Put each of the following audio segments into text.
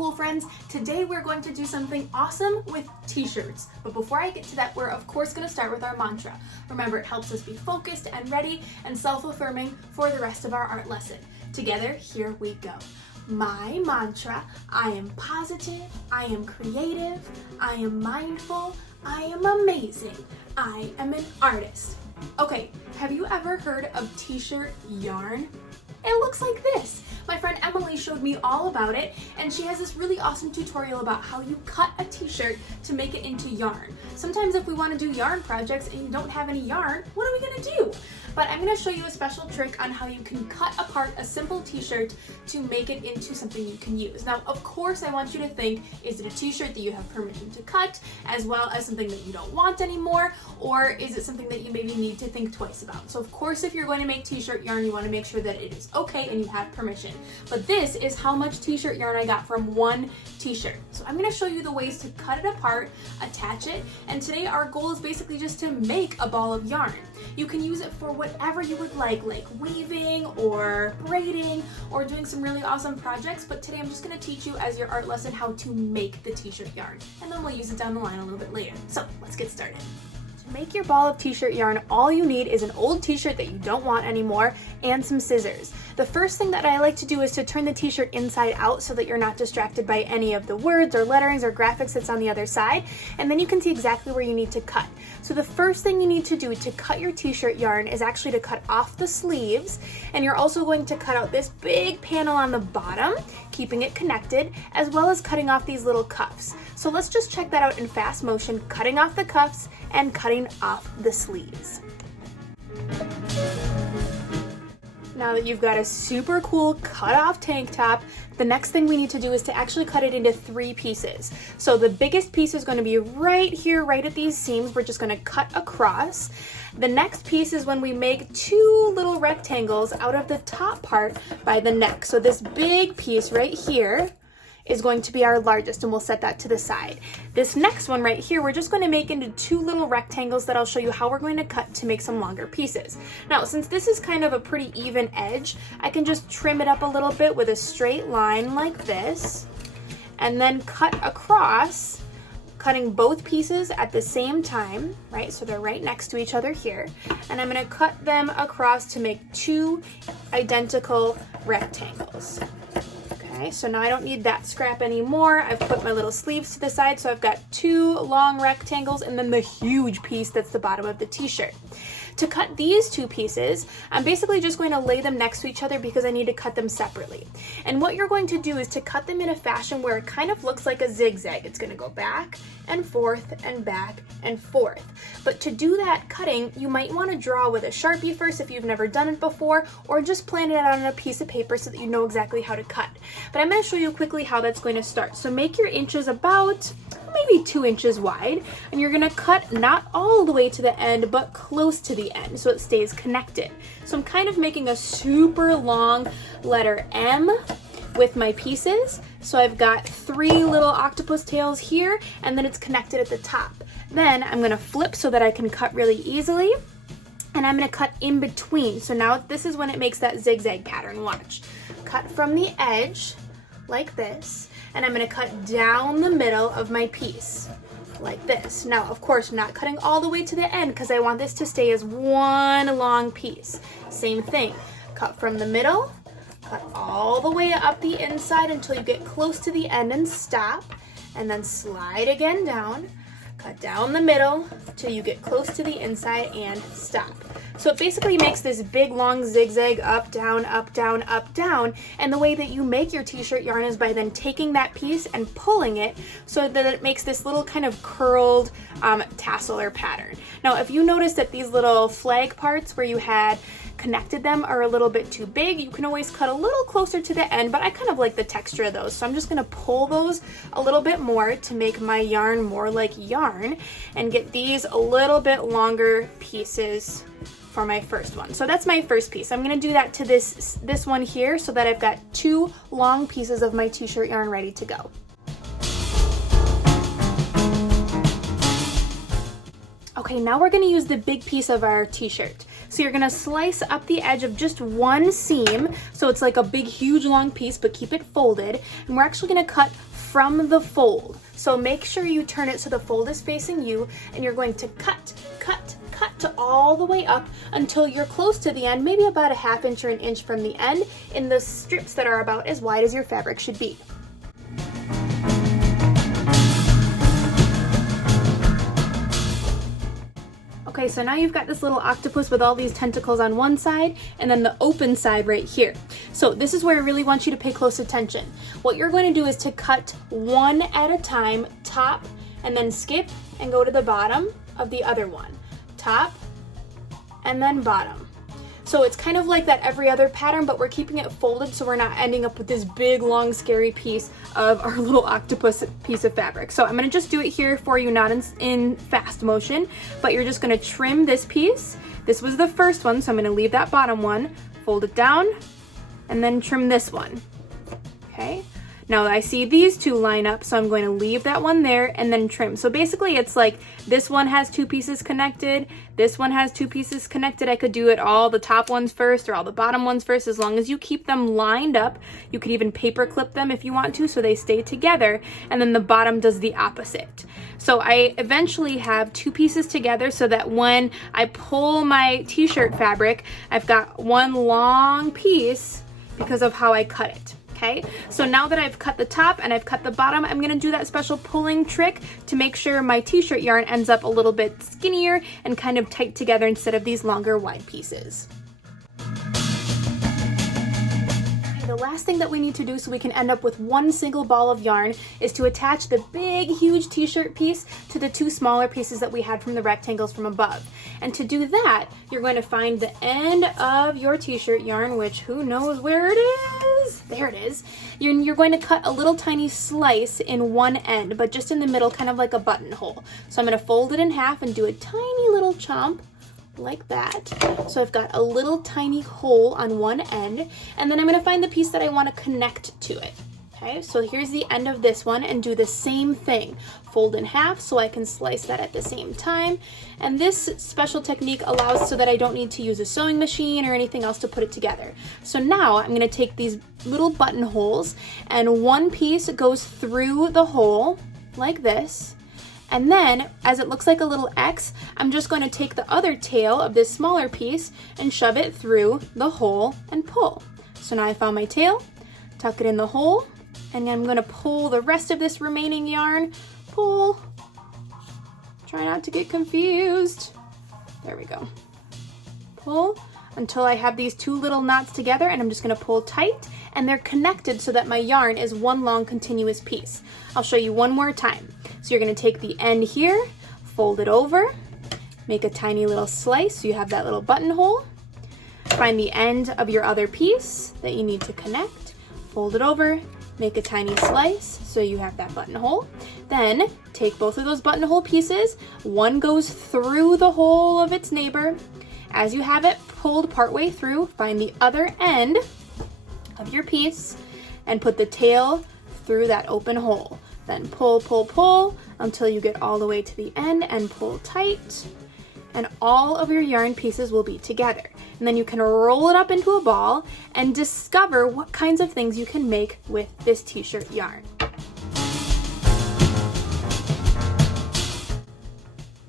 cool friends, today we're going to do something awesome with t-shirts. But before I get to that, we're of course going to start with our mantra. Remember, it helps us be focused and ready and self-affirming for the rest of our art lesson. Together, here we go. My mantra: I am positive, I am creative, I am mindful, I am amazing, I am an artist. Okay, have you ever heard of t-shirt yarn? It looks like this. My friend Emily showed me all about it, and she has this really awesome tutorial about how you cut a t-shirt to make it into yarn. Sometimes if we want to do yarn projects and you don't have any yarn, what are we going to do? But I'm going to show you a special trick on how you can cut apart a simple t-shirt to make it into something you can use. Now, of course, I want you to think, is it a t-shirt that you have permission to cut, as well as something that you don't want anymore, or is it something that you maybe need to think twice about? So of course, if you're going to make t-shirt yarn, you want to make sure that it is okay and you have permission. But this is how much t-shirt yarn I got from one t-shirt. So I'm going to show you the ways to cut it apart, attach it, and today our goal is basically just to make a ball of yarn. You can use it for whatever you would like weaving or braiding or doing some really awesome projects, but today I'm just going to teach you as your art lesson how to make the t-shirt yarn, and then we'll use it down the line a little bit later. So let's get started. To make your ball of t-shirt yarn, all you need is an old t-shirt that you don't want anymore and some scissors. The first thing that I like to do is to turn the t-shirt inside out so that you're not distracted by any of the words or letterings or graphics that's on the other side, and then you can see exactly where you need to cut. So the first thing you need to do to cut your t-shirt yarn is actually to cut off the sleeves, and you're also going to cut out this big panel on the bottom, keeping it connected, as well as cutting off these little cuffs. So let's just check that out in fast motion, cutting off the cuffs and cutting off the sleeves. Now that you've got a super cool cut off tank top, the next thing we need to do is to actually cut it into 3 pieces. So the biggest piece is going to be right here, right at these seams. We're just going to cut across. The next piece is when we make 2 little rectangles out of the top part by the neck. So this big piece right here is going to be our largest, and we'll set that to the side. This next one right here, we're just going to make into 2 little rectangles that I'll show you how we're going to cut to make some longer pieces. Now, since this is kind of a pretty even edge, I can just trim it up a little bit with a straight line like this, and then cut across, cutting both pieces at the same time, right? So they're right next to each other here. And I'm going to cut them across to make 2 identical rectangles. Okay, so now I don't need that scrap anymore. I've put my little sleeves to the side, so I've got 2 long rectangles and then the huge piece that's the bottom of the t-shirt. To cut these 2 pieces, I'm basically just going to lay them next to each other because I need to cut them separately. And what you're going to do is to cut them in a fashion where it kind of looks like a zigzag. It's going to go back and forth and back and forth. But to do that cutting, you might want to draw with a Sharpie first if you've never done it before, or just plan it out on a piece of paper so that you know exactly how to cut. But I'm going to show you quickly how that's going to start. So make your inches about maybe 2 inches wide, and you're going to cut not all the way to the end, but close to the end so it stays connected. So I'm kind of making a super long letter M with my pieces. So I've got 3 little octopus tails here, and then it's connected at the top. Then I'm going to flip so that I can cut really easily, and I'm going to cut in between. So now this is when it makes that zigzag pattern. Watch. Cut from the edge like this, and I'm going to cut down the middle of my piece like this. Now, of course, not cutting all the way to the end because I want this to stay as one long piece. Same thing. Cut from the middle, cut all the way up the inside until you get close to the end and stop, and then slide again down. Cut down the middle till you get close to the inside and stop. So it basically makes this big long zigzag up, down, up, down, up, down. And the way that you make your t-shirt yarn is by then taking that piece and pulling it so that it makes this little kind of curled tassel or pattern. Now, if you notice that these little flag parts where you had connected them are a little bit too big, you can always cut a little closer to the end, but I kind of like the texture of those, so I'm just going to pull those a little bit more to make my yarn more like yarn and get these a little bit longer pieces for my first one. So that's my first piece. I'm going to do that to this one here so that I've got 2 long pieces of my t-shirt yarn ready to go. Okay, now we're going to use the big piece of our t-shirt. So you're gonna slice up the edge of just one seam, so it's like a big, huge, long piece, but keep it folded. And we're actually gonna cut from the fold. So make sure you turn it so the fold is facing you, and you're going to cut, cut, cut to all the way up until you're close to the end, maybe about a ½ inch or an inch from the end, in the strips that are about as wide as your fabric should be. Okay, so now you've got this little octopus with all these tentacles on one side and then the open side right here. So this is where I really want you to pay close attention. What you're going to do is to cut one at a time, top, and then skip and go to the bottom of the other one. Top, and then bottom. So it's kind of like that every other pattern, but we're keeping it folded so we're not ending up with this big, long, scary piece of our little octopus piece of fabric. So I'm gonna just do it here for you, not in fast motion, but you're just gonna trim this piece. This was the first one, so I'm gonna leave that bottom one, fold it down, and then trim this one, okay? Now I see these two line up, so I'm going to leave that one there and then trim. So basically it's like this one has two pieces connected, this one has two pieces connected. I could do it all the top ones first or all the bottom ones first, as long as you keep them lined up. You could even paper clip them if you want to so they stay together, and then the bottom does the opposite. So I eventually have two pieces together so that when I pull my t-shirt fabric, I've got one long piece because of how I cut it. Okay, so now that I've cut the top and I've cut the bottom, I'm gonna do that special pulling trick to make sure my t-shirt yarn ends up a little bit skinnier and kind of tight together instead of these longer wide pieces. The last thing that we need to do so we can end up with one single ball of yarn is to attach the big, huge t-shirt piece to the two smaller pieces that we had from the rectangles from above. And to do that, you're going to find the end of your t-shirt yarn, which who knows where it is? There it is. You're going to cut a little tiny slice in one end, but just in the middle, kind of like a buttonhole. So I'm going to fold it in half and do a tiny little chomp like that. So I've got a little tiny hole on one end, and then I'm going to find the piece that I want to connect to it. Okay, so here's the end of this one, and do the same thing. Fold in half so I can slice that at the same time. And this special technique allows so that I don't need to use a sewing machine or anything else to put it together. So now I'm going to take these little buttonholes, and one piece goes through the hole like this. And then, as it looks like a little X, I'm just going to take the other tail of this smaller piece and shove it through the hole and pull. So now I found my tail, tuck it in the hole, and I'm going to pull the rest of this remaining yarn. Pull. Try not to get confused. There we go. Pull until I have these two little knots together, and I'm just going to pull tight, and they're connected so that my yarn is one long continuous piece. I'll show you one more time. So you're going to take the end here, fold it over, make a tiny little slice so you have that little buttonhole. Find the end of your other piece that you need to connect, fold it over, make a tiny slice so you have that buttonhole. Then take both of those buttonhole pieces, one goes through the hole of its neighbor. As you have it pulled partway through, find the other end of your piece and put the tail through that open hole. Then pull, pull, pull until you get all the way to the end and pull tight, and all of your yarn pieces will be together. And then you can roll it up into a ball and discover what kinds of things you can make with this t-shirt yarn.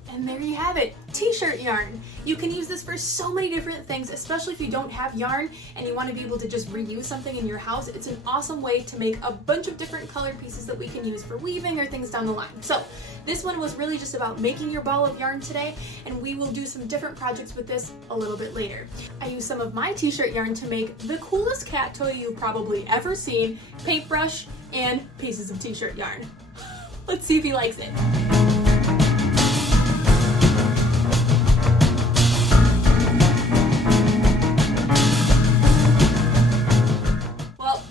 And there you have it, t-shirt yarn. You can use this for so many different things, especially if you don't have yarn and you want to be able to just reuse something in your house. It's an awesome way to make a bunch of different colored pieces that we can use for weaving or things down the line. So this one was really just about making your ball of yarn today, and we will do some different projects with this a little bit later. I used some of my t-shirt yarn to make the coolest cat toy you've probably ever seen, paintbrush, and pieces of t-shirt yarn. Let's see if he likes it.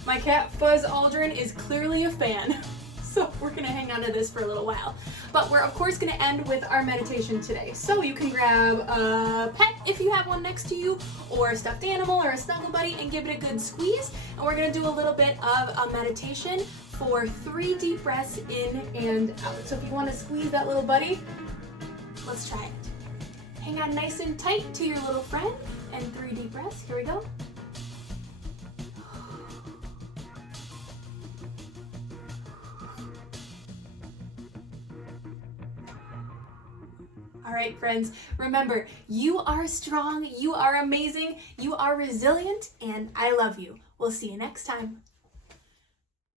My cat Fuzz Aldrin is clearly a fan, so we're gonna hang on to this for a little while. But we're of course gonna end with our meditation today. So you can grab a pet if you have one next to you, or a stuffed animal or a snuggle buddy, and give it a good squeeze. And we're gonna do a little bit of a meditation for 3 deep breaths in and out. So if you wanna squeeze that little buddy, let's try it. Hang on nice and tight to your little friend, and 3 deep breaths. Here we go. All right, friends, remember, you are strong, you are amazing, you are resilient, and I love you. We'll see you next time.